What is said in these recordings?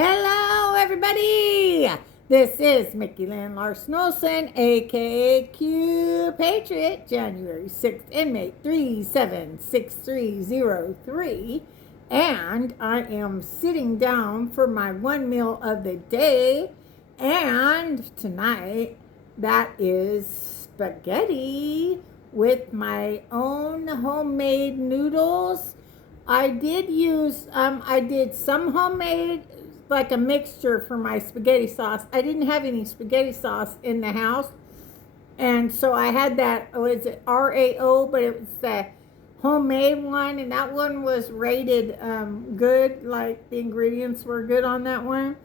Hello, everybody. This is Mickey Lynn Larson-Olson, aka Q Patriot, January 6th, inmate 376303. And I am sitting down for my one meal of the day. And tonight, that is spaghetti with my own homemade noodles. I did some homemade, like a mixture for my spaghetti sauce. I didn't have any spaghetti sauce in the house. And so I had that, was it RAO, but it was the homemade one. And that one was rated good, like the ingredients were good on that one.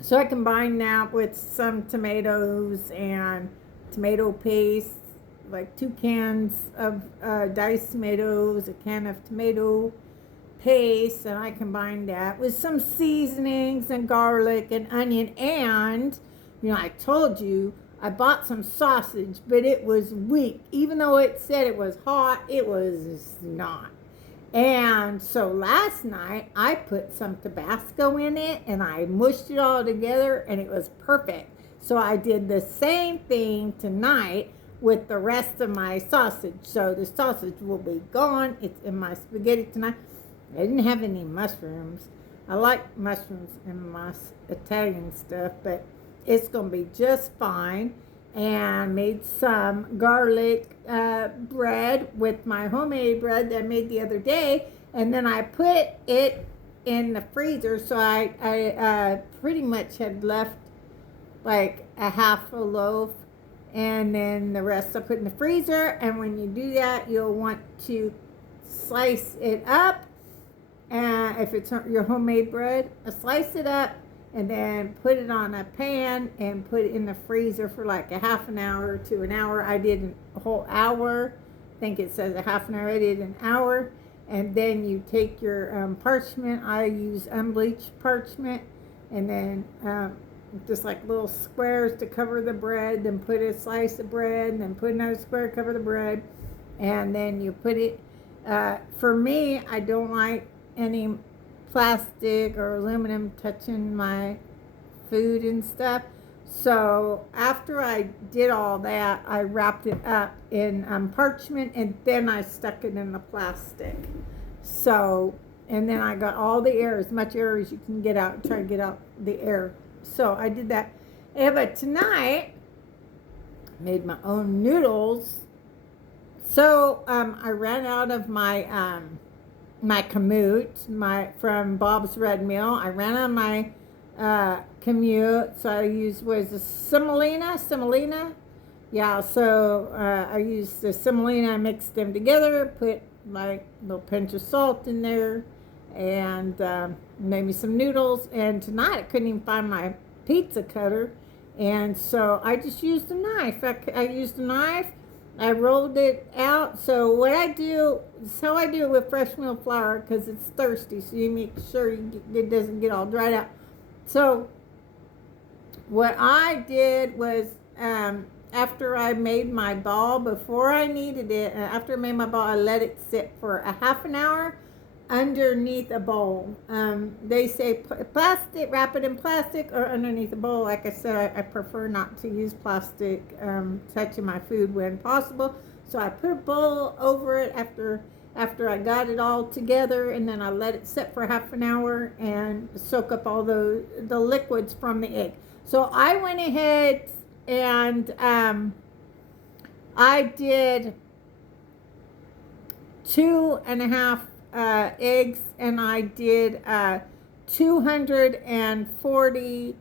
So I combined that with some tomatoes and tomato paste, like 2 cans of diced tomatoes, a can of tomato paste, and I combined that with some seasonings and garlic and onion. And I told you I bought some sausage, but it was weak. Even though it said it was hot, it was not. And so last night I put some Tabasco in it and I mushed it all together and it was perfect. So I did the same thing tonight with the rest of my sausage. So the sausage will be gone. It's in my spaghetti tonight. I didn't have any mushrooms. I like mushrooms in my Italian stuff, but it's going to be just fine. And made some garlic bread with my homemade bread that I made the other day. And then I put it in the freezer. So I pretty much had left like a half a loaf. And then the rest I put in the freezer. And when you do that, you'll want to slice it up. And if it's your homemade bread, slice it up and then put it on a pan and put it in the freezer for like a half an hour to an hour. I did a whole hour. I think it says a half an hour. I did an hour. And then you take your parchment. I use unbleached parchment. And then just like little squares to cover the bread. Then put a slice of bread. And then put another square to cover the bread. And then you put it. For me, I don't like any plastic or aluminum touching my food and stuff. So after I did all that, I wrapped it up in parchment and then I stuck it in the plastic. So, and then I got all the air, as much air as you can get out, try to get out the air. So I did that. But tonight, I made my own noodles. So I ran out of my commute, from Bob's Red Mill. I ran on my commute, so I used, was a semolina. Yeah, so I used the semolina, I mixed them together, put like a little pinch of salt in there, and made me some noodles. And tonight I couldn't even find my pizza cutter, and so I just used a knife. I used a knife. I rolled it out. So what I do, is how I do it with fresh milk flour, because it's thirsty, so you make sure it doesn't get all dried out. So what I did was, after I made my ball, before I kneaded it, after I made my ball, I let it sit for a half an hour underneath a bowl. They say plastic, wrap it in plastic or underneath a bowl. Like I said, I prefer not to use plastic touching my food when possible. So I put a bowl over it after I got it all together, and then I let it sit for half an hour and soak up all the liquids from the egg. So I went ahead and I did 2.5 eggs, and I did 240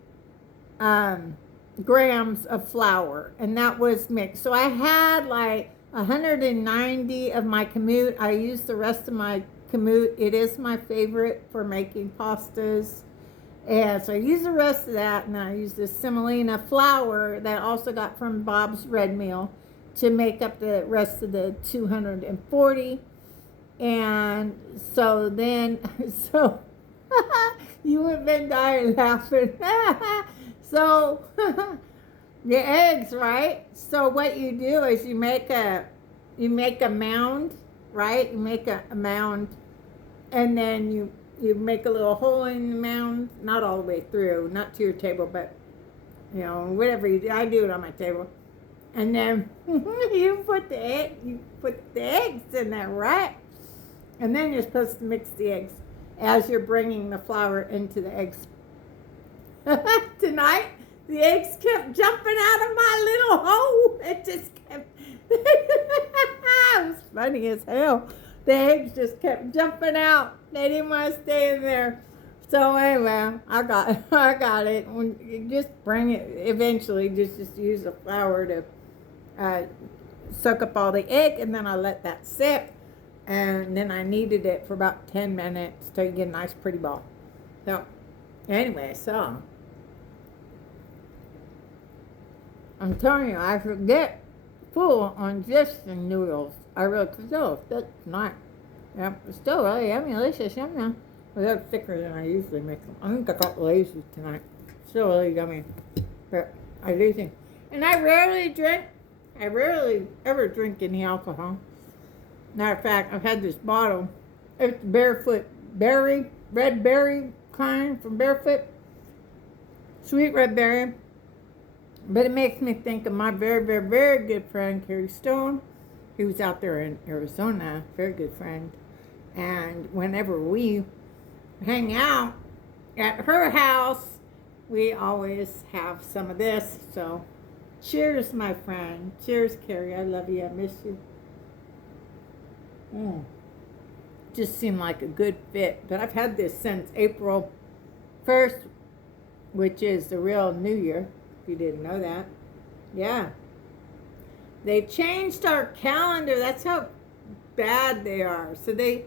grams of flour, and that was mixed. So I had like 190 of my kamut. I used the rest of my kamut. It is my favorite for making pastas. And so I used the rest of that, and I used the semolina flour that I also got from Bob's Red Mill to make up the rest of the 240. And so then, so you would have been dying laughing. So the eggs, right? So what you do is you make a mound, right? You make a mound, and then you you make a little hole in the mound, not all the way through, not to your table, but whatever you do. I do it on my table. And then you put the eggs in there, right? And then you're supposed to mix the eggs as you're bringing the flour into the eggs. Tonight, the eggs kept jumping out of my little hole. It just kept, it was funny as hell. The eggs just kept jumping out. They didn't want to stay in there. So anyway, I got it. When you just bring it, eventually just use the flour to soak up all the egg, and then I let that sit, and then I kneaded it for about 10 minutes till you get a nice pretty ball. So anyway, so I'm telling you, I forget full on just the noodles. I really, because that's not, yep, it's still really yummy, delicious, yummy. They're thicker than I usually make them. I think I got lazy tonight. Still really yummy. But I do think, and I rarely ever drink any alcohol. Matter of fact, I've had this bottle. It's Barefoot Berry, red berry kind from Barefoot. Sweet red berry. But it makes me think of my very, very, very good friend, Carrie Stone. He was out there in Arizona, very good friend. And whenever we hang out at her house, we always have some of this. So cheers, my friend. Cheers, Carrie. I love you. I miss you. Just seemed like a good fit. But I've had this since April 1st, which is the real New Year, if you didn't know that. Yeah. They changed our calendar. That's how bad they are. So they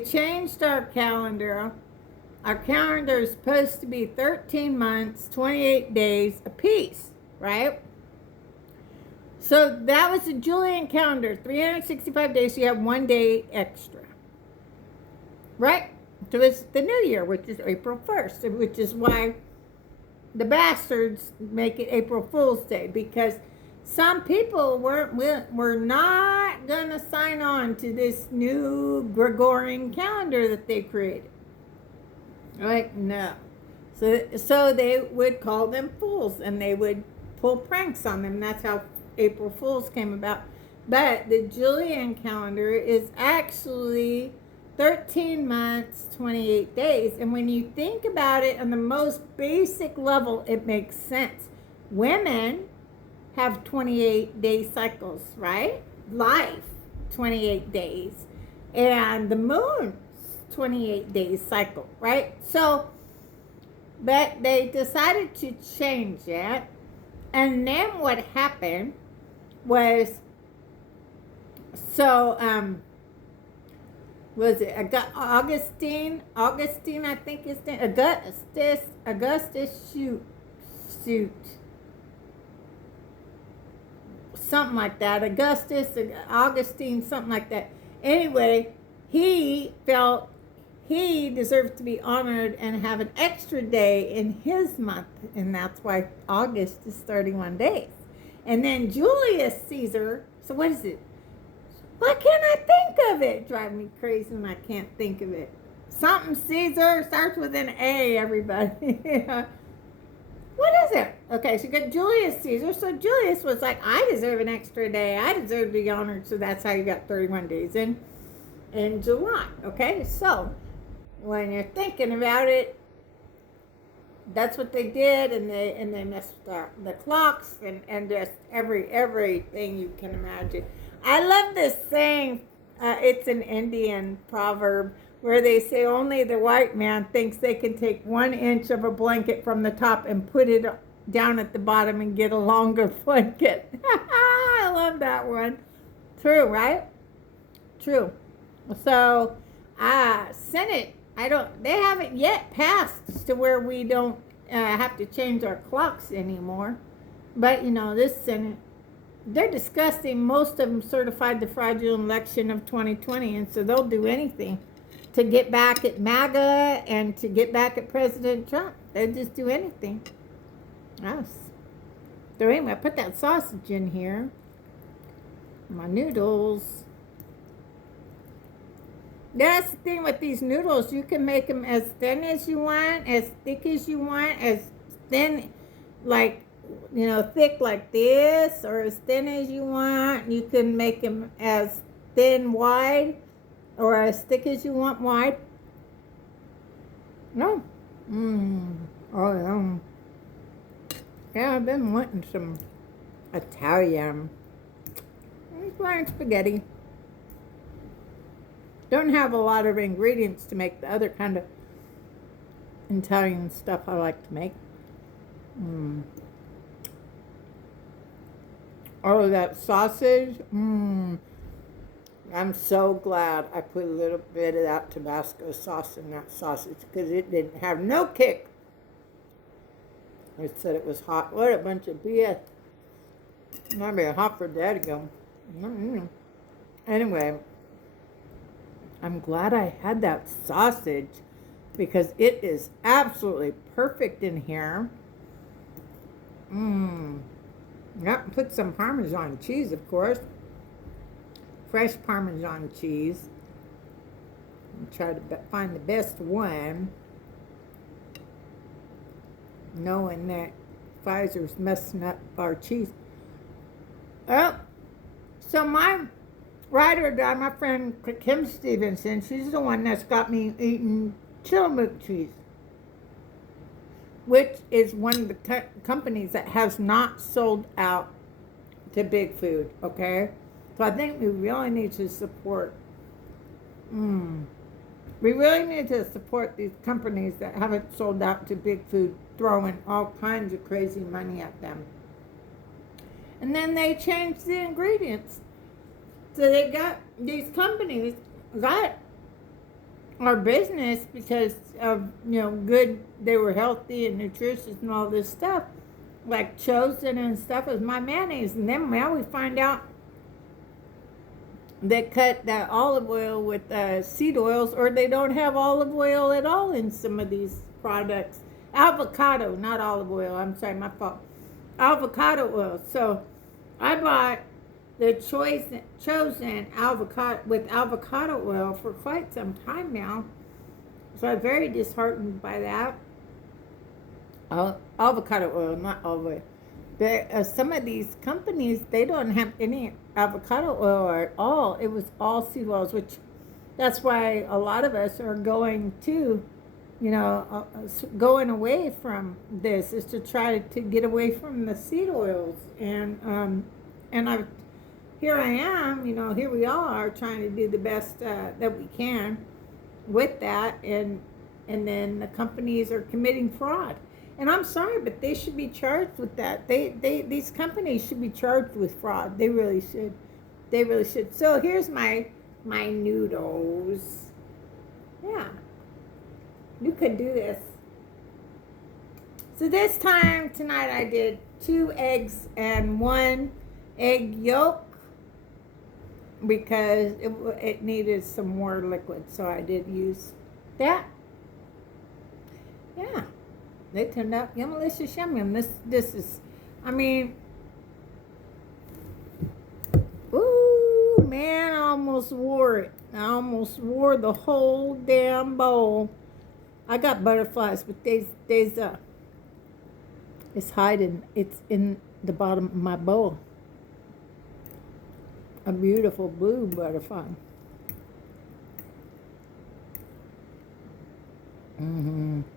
changed our calendar. Our calendar is supposed to be 13 months, 28 days apiece, right? So that was the Julian calendar, 365 days, so you have 1 day extra, right? So it's the New Year, which is April 1st, which is why the bastards make it April Fool's Day, because some people were not going to sign on to this new Gregorian calendar that they created. Right? No. So they would call them fools, and they would pull pranks on them. That's how April Fools came about. But the Julian calendar is actually 13 months, 28 days. And when you think about it on the most basic level, it makes sense. Women have 28-day cycles, right? Life, 28 days. And the moon's 28 days cycle, right? So, but they decided to change it. And then what happened was, was it Augustine, I think his name, Augustus shoot. Something like that. Augustine, something like that. Anyway, he felt he deserved to be honored and have an extra day in his month, and that's why August is 31 days. And then Julius Caesar, so what is it? Why can't I think of it? Drive me crazy when I can't think of it. Something Caesar starts with an A, everybody. What is it? Okay, so you got Julius Caesar. So Julius was like, I deserve an extra day. I deserve to be honored. So that's how you got 31 days in July. Okay, so when you're thinking about it, that's what they did, and they messed up the clocks and just everything you can imagine. I love this saying. It's an Indian proverb where they say only the white man thinks they can take 1 inch of a blanket from the top and put it down at the bottom and get a longer blanket. I love that one. True, right? True. So, Senate, they haven't yet passed to where we don't have to change our clocks anymore. But, this Senate, they're disgusting. Most of them certified the fraudulent election of 2020, and so they'll do anything to get back at MAGA and to get back at President Trump. They'll just do anything. Yes. So anyway, I put that sausage in here. My noodles. That's the thing with these noodles. You can make them as thin as you want, as thick as you want, as thin, like, thick like this, or as thin as you want. You can make them as thin wide, or as thick as you want wide. No. Oh, yeah. Yeah, I've been wanting some Italian. I'm frying spaghetti. Don't have a lot of ingredients to make the other kind of Italian stuff I like to make. Oh, that sausage. I'm so glad I put a little bit of that Tabasco sauce in that sausage because it didn't have no kick. It said it was hot. What a bunch of BS. Might be hot for Dad to go. Anyway, I'm glad I had that sausage because it is absolutely perfect in here. Yep, put some Parmesan cheese, of course. Fresh Parmesan cheese. Try to find the best one, knowing that Pfizer's messing up our cheese. Oh, so my ride or die, my friend Kim Stevenson, she's the one that's got me eating Tillamook cheese, which is one of the companies that has not sold out to Big Food, okay? So I think we really need to support, we really need to support these companies that haven't sold out to Big Food, throwing all kinds of crazy money at them. And then they changed the ingredients. So they got, these companies got our business because of, good, they were healthy and nutritious and all this stuff. Like Chosen and stuff is my mayonnaise. And then now we find out they cut that olive oil with seed oils, or they don't have olive oil at all in some of these products. Avocado, not olive oil. I'm sorry, my fault. Avocado oil. So I bought the Chosen avocado with avocado oil for quite some time now. So I'm very disheartened by that. Avocado oil, not olive oil. Some of these companies, they don't have any avocado oil at all. It was all seed oils, which that's why a lot of us are going to, going away from this, is to try to get away from the seed oils. And here I am, here we are trying to do the best that we can with that. And then the companies are committing fraud. And I'm sorry, but they should be charged with that. These companies should be charged with fraud. They really should. They really should. So here's my noodles. Yeah. You could do this. So this time tonight I did 2 eggs and 1 egg yolk because it needed some more liquid. So I did use that. Yeah. They turned out yummalicious yum yum. This is, ooh, man, I almost wore it. I almost wore the whole damn bowl. I got butterflies, but it's hiding. It's in the bottom of my bowl. A beautiful blue butterfly. Oh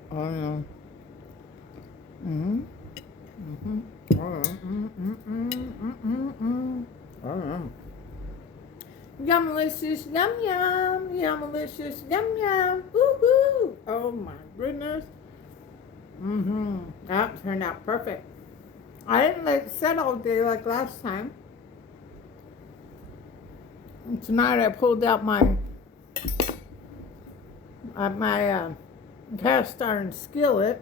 no. Yummalicious, yum yum, yummalicious, yum yum, woohoo! Oh my goodness. That turned out perfect. I didn't let it set all day like last time. And tonight I pulled out my cast iron skillet,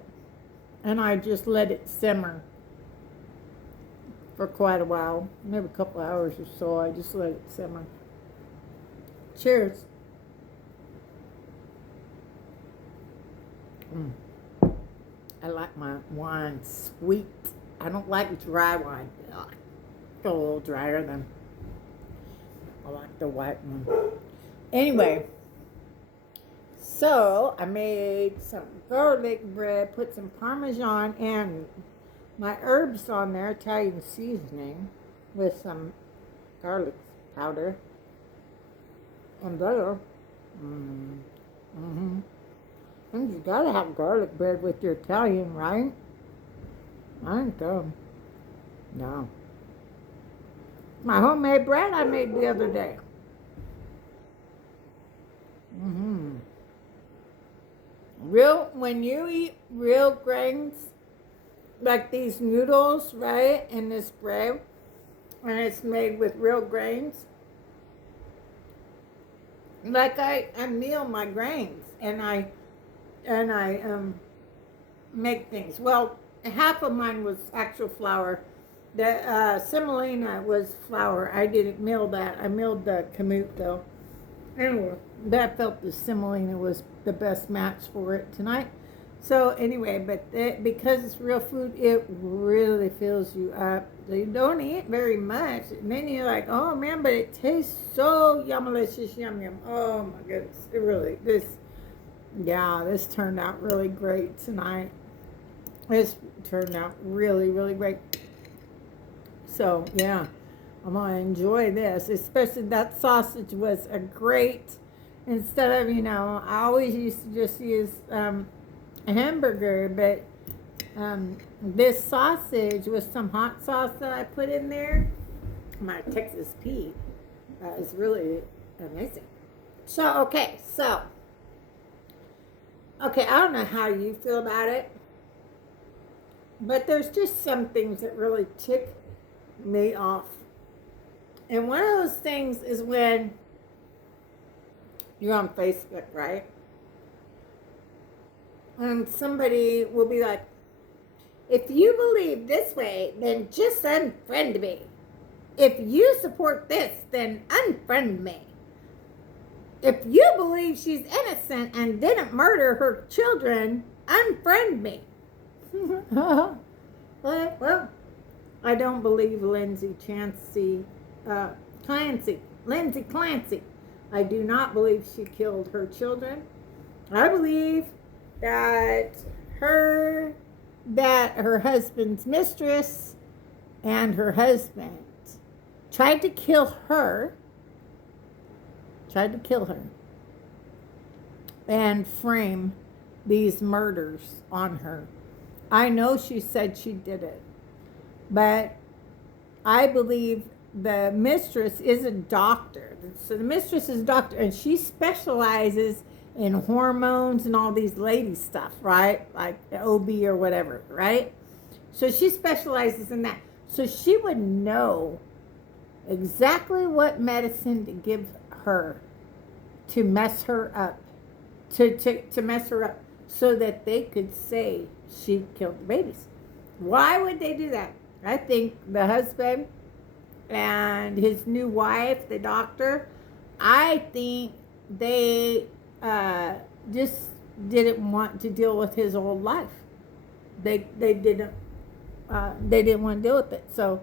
and I just let it simmer for quite a while, maybe a couple hours or so. I just let it simmer. Cheers. I like my wine sweet. I don't like dry wine. Ugh. It's a little drier than I like the white one. Anyway, So I made some garlic bread, put some Parmesan and my herbs on there, Italian seasoning, with some garlic powder and butter. Mm-hmm. And you gotta have garlic bread with your Italian, right? I think so. No. My homemade bread I made the other day. Mm-hmm. When you eat real grains, like these noodles, right, and this bread, and it's made with real grains, like I meal my grains, and I make things. Well, half of mine was actual flour. The semolina was flour. I didn't mill that. I milled the kamut though. Anyway, that felt the semolina was the best match for it tonight. So anyway, but because it's real food, it really fills you up. So you don't eat very much, and then you're like, oh man, but it tastes so yummalicious, yum yum. Oh my goodness, it really this turned out really great tonight. This turned out really, really great. So yeah, I'm gonna enjoy this. Especially that sausage was a great. Instead of I always used to just use a hamburger, but this sausage with some hot sauce that I put in there, my Texas Pete, is really amazing. Okay, I don't know how you feel about it, but there's just some things that really tick me off. And one of those things is when you're on Facebook, right? And somebody will be like, if you believe this way, then just unfriend me. If you support this, then unfriend me. If you believe she's innocent and didn't murder her children, unfriend me. Well, I don't believe Lindsay Clancy. I do not believe she killed her children. I believe that her husband's mistress and her husband tried to kill her and frame these murders on her. I know she said she did it, but I believe the mistress is a doctor. So the mistress is a doctor, and she specializes in hormones and all these lady stuff, right? Like OB or whatever, right? So she specializes in that. So she would know exactly what medicine to give her to mess her up, to mess her up, so that they could say she killed the babies. Why would they do that? I think the husband and his new wife, the doctor, I think they just didn't want to deal with his old life. They didn't want to deal with it. So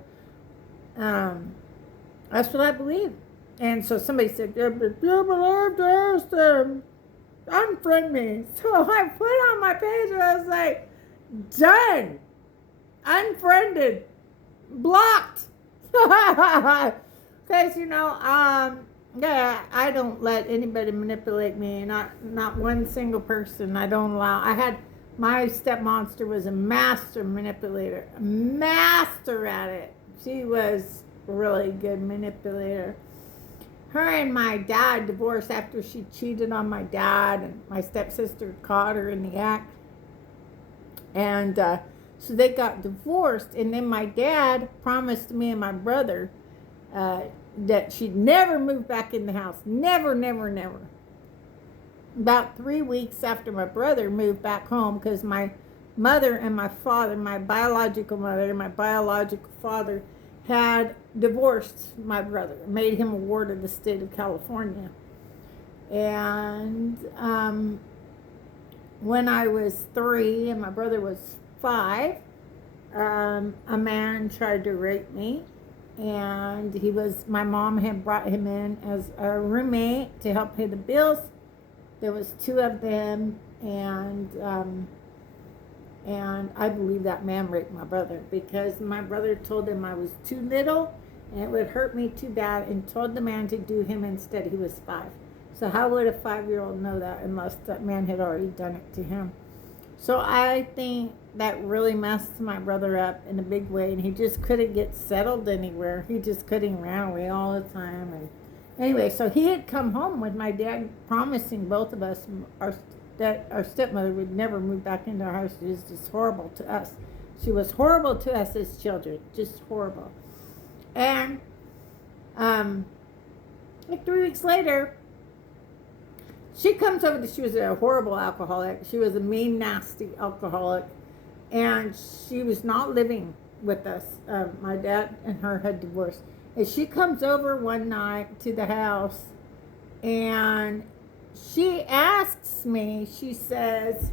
that's what I believe. And so somebody said, "You believe this? Unfriend me." So I put on my page and I was like, done, unfriended, blocked. Because yeah, I don't let anybody manipulate me. Not one single person. I don't allow. My stepmonster was a master manipulator, a master at it. She was a really good manipulator. Her and my dad divorced after she cheated on my dad, and my stepsister caught her in the act. And so they got divorced, and then my dad promised me and my brother that she'd never move back in the house. Never, never, never. About 3 weeks after my brother moved back home, because my mother and my father, my biological mother and my biological father, had divorced my brother, made him a ward of the state of California. And when I was 3 and my brother was 5, a man tried to rape me. And my mom had brought him in as a roommate to help pay the bills. There was two of them, and I believe that man raped my brother because my brother told him I was too little and it would hurt me too bad and told the man to do him instead. He was 5. So how would a 5-year-old know that unless that man had already done it to him? So I think that really messed my brother up in a big way, and he just couldn't get settled anywhere. He just couldn't, ran away all the time. And anyway, so he had come home with my dad promising both of us that our stepmother would never move back into our house. She was just horrible to us. She was horrible to us as children, just horrible. And like 3 weeks later, she comes over. She was a horrible alcoholic. She was a mean, nasty alcoholic, and she was not living with us. My dad and her had divorced. And she comes over one night to the house, and she asks me, she says,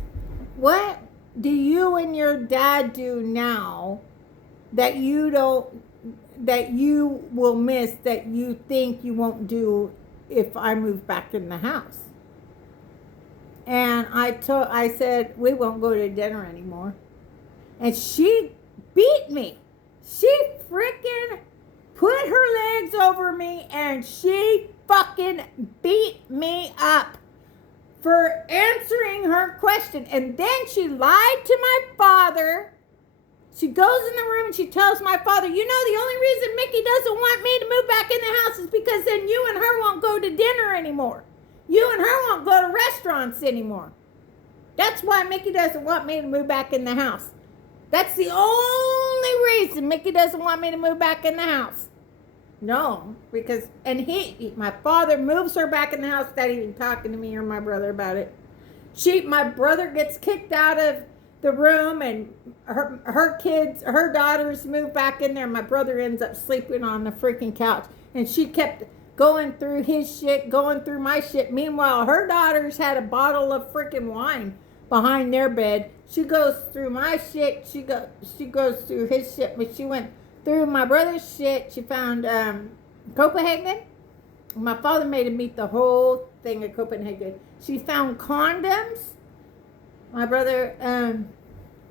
what do you and your dad do now that you will miss, that you think you won't do if I move back in the house? And I said, we won't go to dinner anymore. And she beat me. She freaking put her legs over me and she fucking beat me up for answering her question. And then she lied to my father. She goes in the room and she tells my father, you know, the only reason Mickey doesn't want me to move back in the house is because then you and her won't go to dinner anymore. You and her won't go to restaurants anymore. That's why Mickey doesn't want me to move back in the house. That's the only reason Mickey doesn't want me to move back in the house. No, because, and my father moves her back in the house without even talking to me or my brother about it. My brother gets kicked out of the room, and her daughters move back in there. My brother ends up sleeping on the freaking couch, and she kept going through his shit, going through my shit. Meanwhile, her daughters had a bottle of freaking wine behind their bed. She goes through my shit. She goes through his shit, but she went through my brother's shit. She found Copenhagen. My father made him eat the whole thing of Copenhagen. She found condoms. My brother,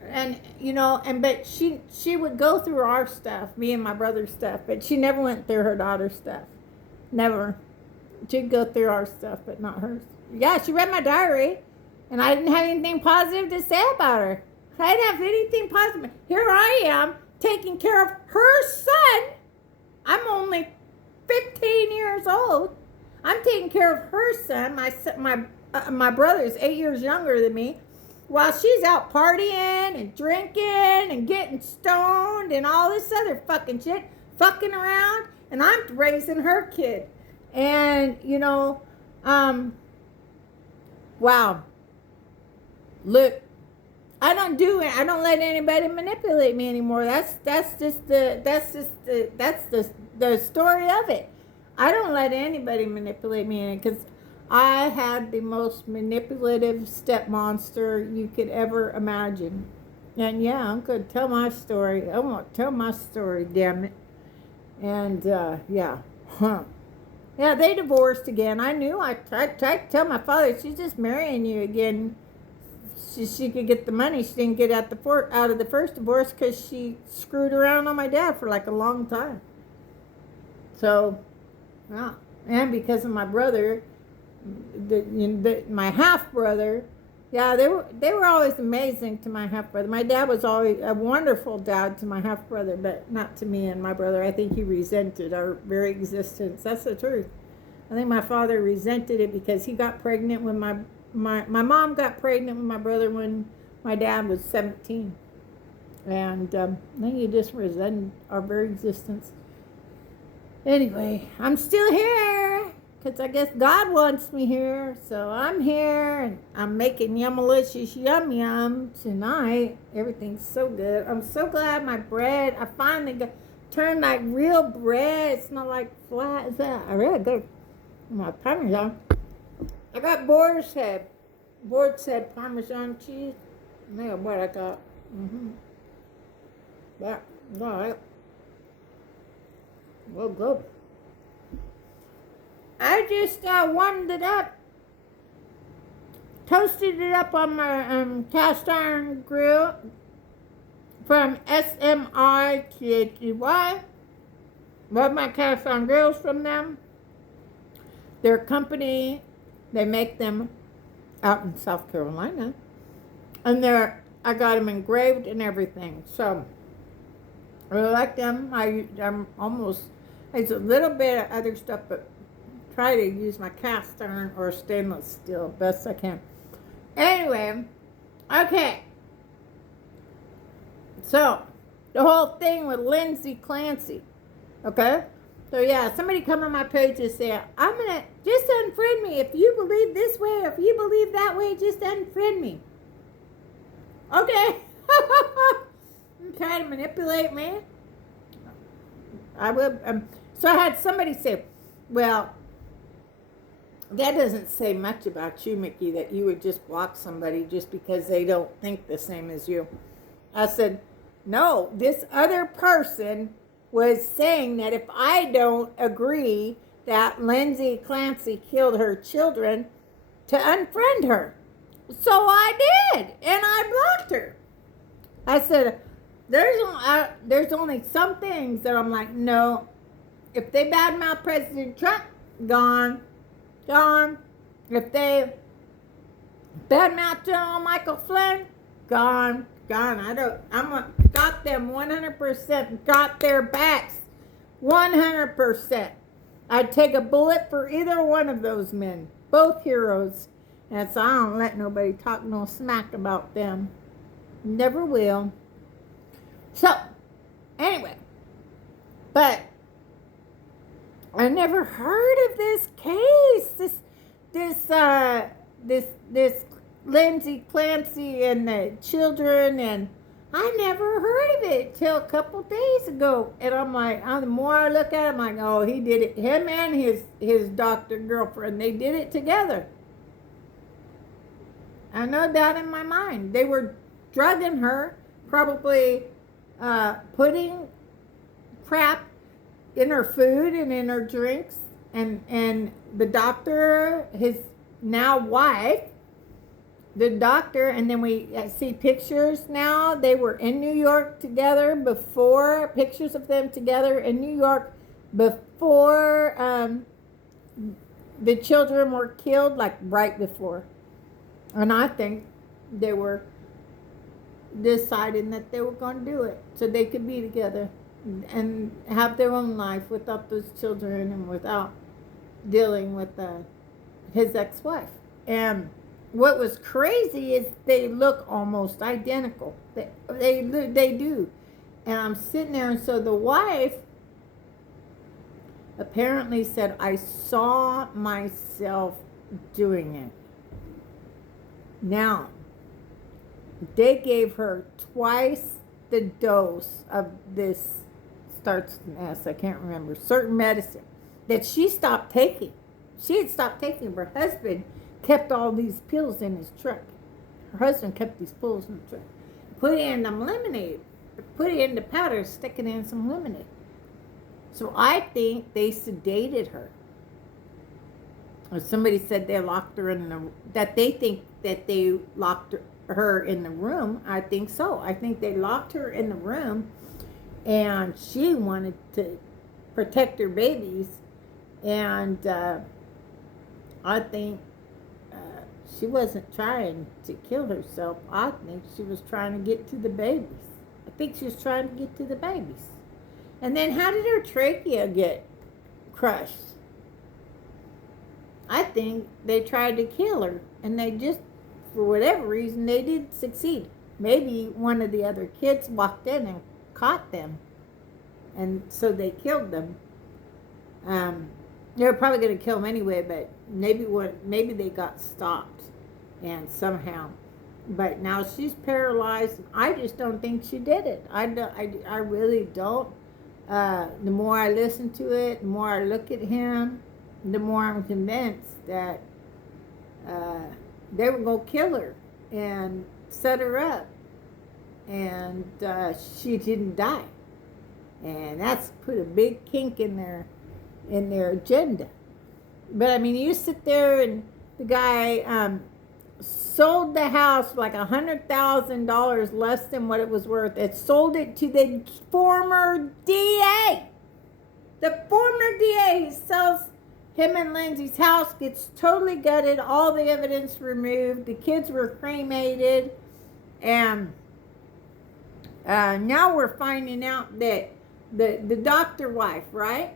but she would go through our stuff, me and my brother's stuff, but she never went through her daughter's stuff. Never. She'd go through our stuff, but not hers. Yeah, she read my diary, and I didn't have anything positive to say about her. I didn't have anything positive. Here I am, taking care of her son. I'm only 15 years old. I'm taking care of her son. My brother's 8 years younger than me, while she's out partying and drinking and getting stoned and all this other fucking shit, fucking around. And I'm raising her kid. And, wow. Look, I don't let anybody manipulate me anymore. That's just the story of it. I don't let anybody manipulate me because I had the most manipulative step monster you could ever imagine. And yeah, I'm going to tell my story. I want to tell my story, damn it. And, yeah, they divorced again. I knew. I tried to tell my father, she's just marrying you again. She could get the money. She didn't get out of the first divorce because she screwed around on my dad for like a long time. So, yeah. And because of my brother, my half-brother, yeah, they were always amazing to my half-brother. My dad was always a wonderful dad to my half-brother, but not to me and my brother. I think he resented our very existence. That's the truth. I think my father resented it because he got pregnant when my mom got pregnant with my brother when my dad was 17. And I think he just resented our very existence. Anyway, I'm still here. Because I guess God wants me here, so I'm here, and I'm making yummalicious yum tonight. Everything's so good. I'm so glad my bread, I finally turned like real bread. It's not like flat. It's I really good. My Parmesan. I got boar's head Parmesan cheese. Look at what I got. That, all right. Well, good. I just warmed it up toasted it up on my cast iron grill from SMITHY. Love my cast iron grills from them. Their company, they make them out in South Carolina. And I got them engraved and everything. So, I really like them. I'm almost, it's a little bit of other stuff, but try to use my cast iron or stainless steel best I can. Anyway, okay. So, the whole thing with Lindsay Clancy, okay? So, yeah, somebody come on my page and say, I'm going to just unfriend me. If you believe this way, or if you believe that way, just unfriend me. Okay. Trying to manipulate me. I would. So I had somebody say, well, that doesn't say much about you, Mickey, that you would just block somebody just because they don't think the same as you. I said, no, this other person was saying that if I don't agree that Lindsay Clancy killed her children, to unfriend her. So I did, and I blocked her. I said, there's only some things that I'm like, no. If they badmouth President Trump, gone. If they badmouth General Michael Flynn, gone. Got them 100%, got their backs 100%. I'd take a bullet for either one of those men, both heroes. And so I don't let nobody talk no smack about them. Never will. So, anyway, but I never heard of this case. This Lindsay Clancy and the children, and I never heard of it till a couple days ago. And I'm like, the more I look at it, I'm like, oh, he did it. Him and his doctor girlfriend, they did it together. I know that in my mind. They were drugging her, probably putting crap in her food and in her drinks. And the doctor, his now wife, the doctor, and then we see pictures now. They were in New York together before, pictures of them together in New York before the children were killed, like right before. And I think they were deciding that they were going to do it so they could be together and have their own life without those children and without dealing with his ex-wife. And what was crazy is they look almost identical. They do. And I'm sitting there, and so the wife apparently said, I saw myself doing it. Now, they gave her twice the dose of this, starts an S, I can't remember, certain medicine that she stopped taking. She had stopped taking. Her husband kept all these pills in his truck. Her husband kept these pills in the truck. Put it in some lemonade. Put it in the powder, stick it in some lemonade. So I think they sedated her. Or somebody said they locked her in the, that they think that they locked her in the room. I think so. I think they locked her in the room, and she wanted to protect her babies. And I think she wasn't trying to kill herself. I think she was trying to get to the babies. I think she was trying to get to the babies. And then how did her trachea get crushed? I think they tried to kill her, and they just, for whatever reason, they didn't succeed. Maybe one of the other kids walked in and caught them, and so they killed them. They were probably going to kill them anyway, but maybe they got stopped, and somehow. But now she's paralyzed. I just don't think she did it. I really don't. The more I listen to it, the more I look at him, the more I'm convinced that they were going to kill her and set her up. And she didn't die. And that's put a big kink in their agenda. But I mean, you sit there, and the guy, sold the house for like $100,000 less than what it was worth. It sold it to the former DA. The former DA. He sells him and Lindsay's house, gets totally gutted, all the evidence removed. The kids were cremated, and now we're finding out that the doctor wife, right?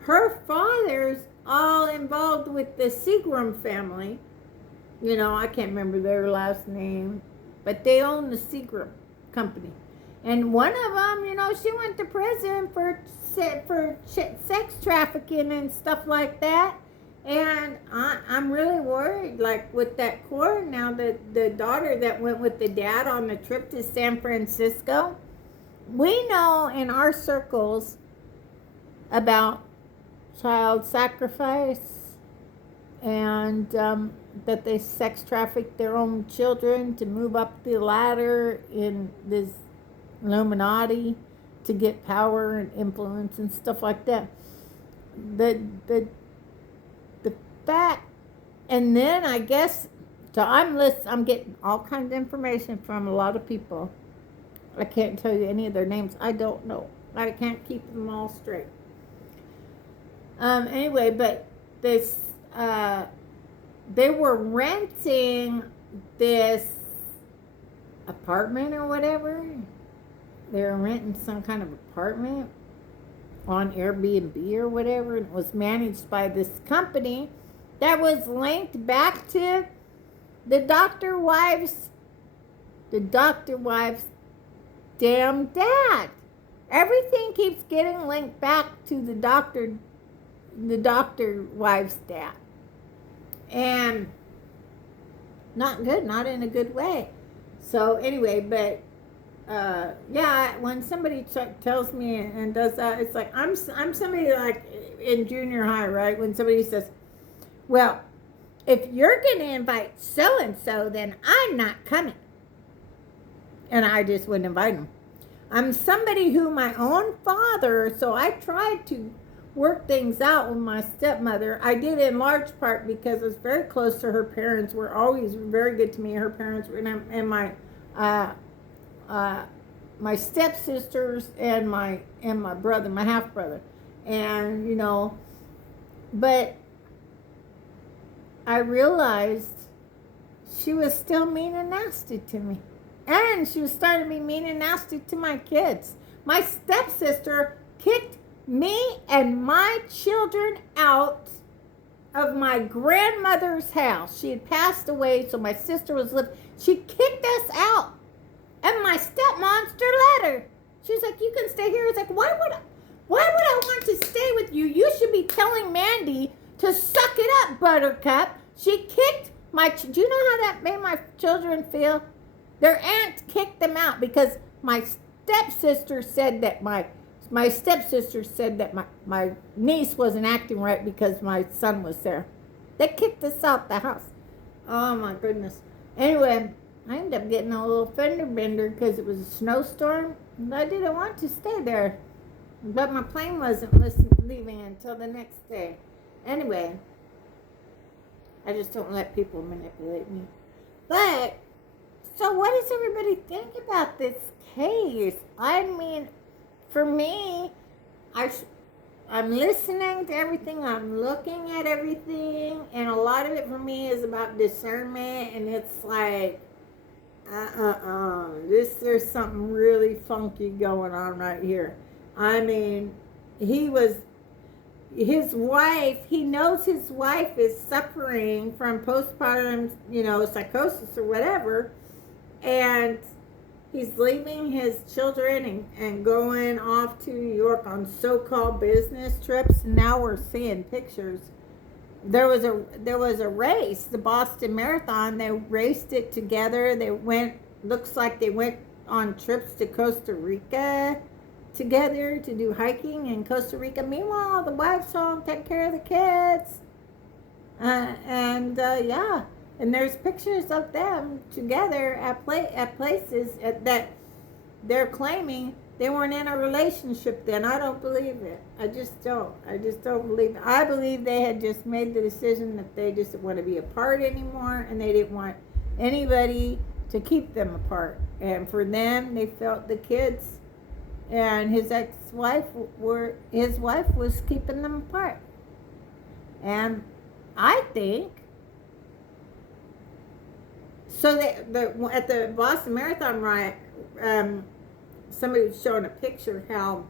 Her father's all involved with the Seagram family. You know, I can't remember their last name, but they own the Seagram company. And one of them, you know, she went to prison for sex trafficking and stuff like that. And I'm really worried, like with that court now, the daughter that went with the dad on the trip to San Francisco. We know in our circles about child sacrifice and that they sex traffic their own children to move up the ladder in this Illuminati to get power and influence and stuff like that. The fact, and then I guess, so I'm getting all kinds of information from a lot of people. I can't tell you any of their names. I don't know. I can't keep them all straight. Anyway, but this, they were renting this apartment or whatever. They were renting some kind of apartment on Airbnb or whatever, and it was managed by this company that was linked back to the doctor wife's damn dad. Everything keeps getting linked back to the doctor wife's dad. And not good, not in a good way. So anyway, but yeah, when somebody tells me and does that, it's like I'm somebody like in junior high, right? When somebody says, well, if you're going to invite so-and-so, then I'm not coming. And I just wouldn't invite them. I'm somebody who my own father, so I tried to work things out with my stepmother. I did in large part because I was very close to her parents, were always very good to me. Her parents were, and my stepsisters and my brother, my half brother, and you know, but I realized she was still mean and nasty to me. And she was starting to be mean and nasty to my kids. My stepsister kicked me and my children out of my grandmother's house. She had passed away, so my sister was living. She kicked us out. And my stepmonster let her. She was like, you can stay here. It's like, why would I want to stay with you? You should be telling Mandy to suck it up, Buttercup. She kicked do you know how that made my children feel? Their aunt kicked them out because my stepsister said that my niece wasn't acting right because my son was there. They kicked us out the house. Oh my goodness. Anyway, I ended up getting a little fender bender because it was a snowstorm. And I didn't want to stay there. But my plane wasn't leaving until the next day. Anyway, I just don't let people manipulate me. But, so what does everybody think about this case? I mean, for me, I'm listening to everything, I'm looking at everything, and a lot of it for me is about discernment, and it's like, there's something really funky going on right here. I mean, his wife, he knows his wife is suffering from postpartum, psychosis or whatever, and he's leaving his children and going off to New York on so-called business trips. Now we're seeing pictures. There was a race, the Boston Marathon. They raced it together. Looks like they went on trips to Costa Rica together to do hiking in Costa Rica. Meanwhile, the wife's home, take care of the kids. Yeah. And there's pictures of them together at places that they're claiming they weren't in a relationship then. I don't believe it. I just don't believe it. I believe they had just made the decision that they just didn't want to be apart anymore, and they didn't want anybody to keep them apart. And for them, they felt the kids and his ex-wife his wife was keeping them apart. And I think so. At the Boston Marathon riot, somebody was showing a picture how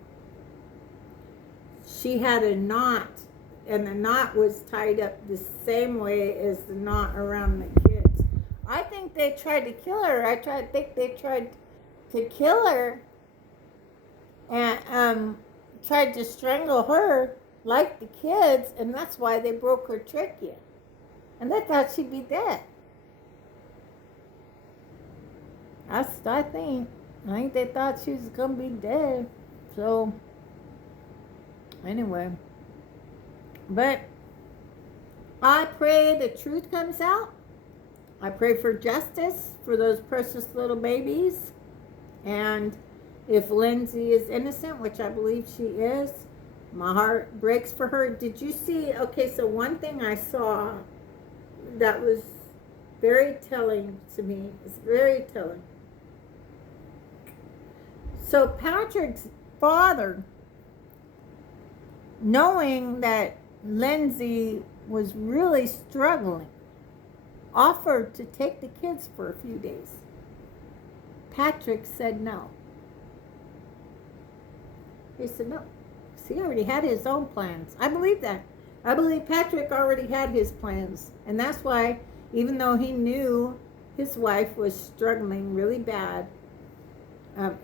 she had a knot, and the knot was tied up the same way as the knot around the kids. I think they tried to kill her. I think they tried to kill her and tried to strangle her like the kids, and that's why they broke her trachea. And they thought she'd be dead. I think they thought she was gonna be dead. So anyway, but I pray the truth comes out. I pray for justice for those precious little babies. And if Lindsay is innocent, which I believe she is, my heart breaks for her. Did you see? Okay, so one thing I saw that was very telling to me, it's very telling. So Patrick's father, knowing that Lindsay was really struggling, offered to take the kids for a few days. Patrick said no. He said no. He already had his own plans. I believe that. I believe Patrick already had his plans. And that's why, even though he knew his wife was struggling really bad,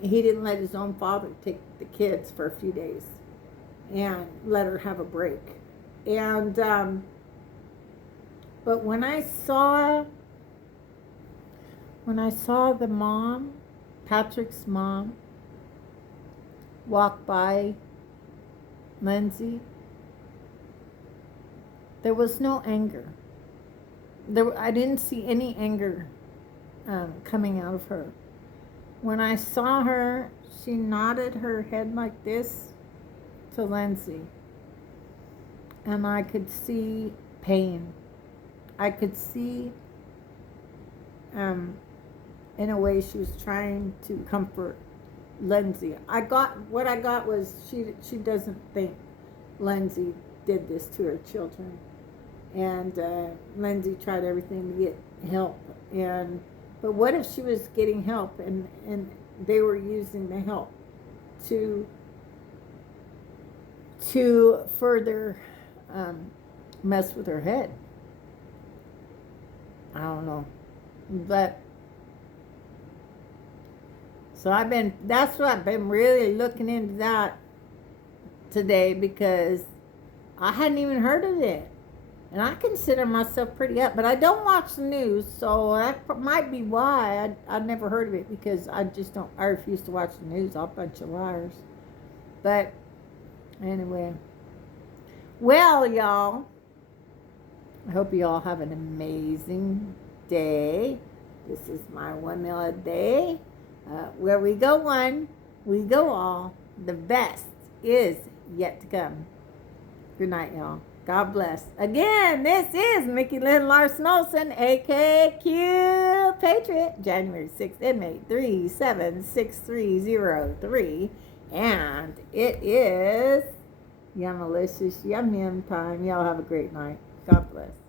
he didn't let his own father take the kids for a few days and let her have a break. And but when I saw the mom, Patrick's mom, walk by Lindsay, there was no anger. I didn't see any anger coming out of her. When I saw her, she nodded her head like this to Lindsay. And I could see pain. I could see, in a way, she was trying to comfort Lindsay. What I got was she doesn't think Lindsay did this to her children. And Lindsay tried everything to get help. But what if she was getting help and they were using the help to further mess with her head? I don't know. But so that's what I've been really looking into that today, because I hadn't even heard of it. And I consider myself pretty up, but I don't watch the news, so that might be why I never heard of it, because I refuse to watch the news. I'm a bunch of liars. But anyway, well, y'all, I hope you all have an amazing day. This is my 1 meal a day. Where we go one, we go all. The best is yet to come. Good night, y'all. God bless. Again, this is Mickey Lynn Larson-Olson, a.k.a. Q Patriot, January 6th, inmate 376303. And it is Yummalicious Yum Yum time. Y'all have a great night. God bless.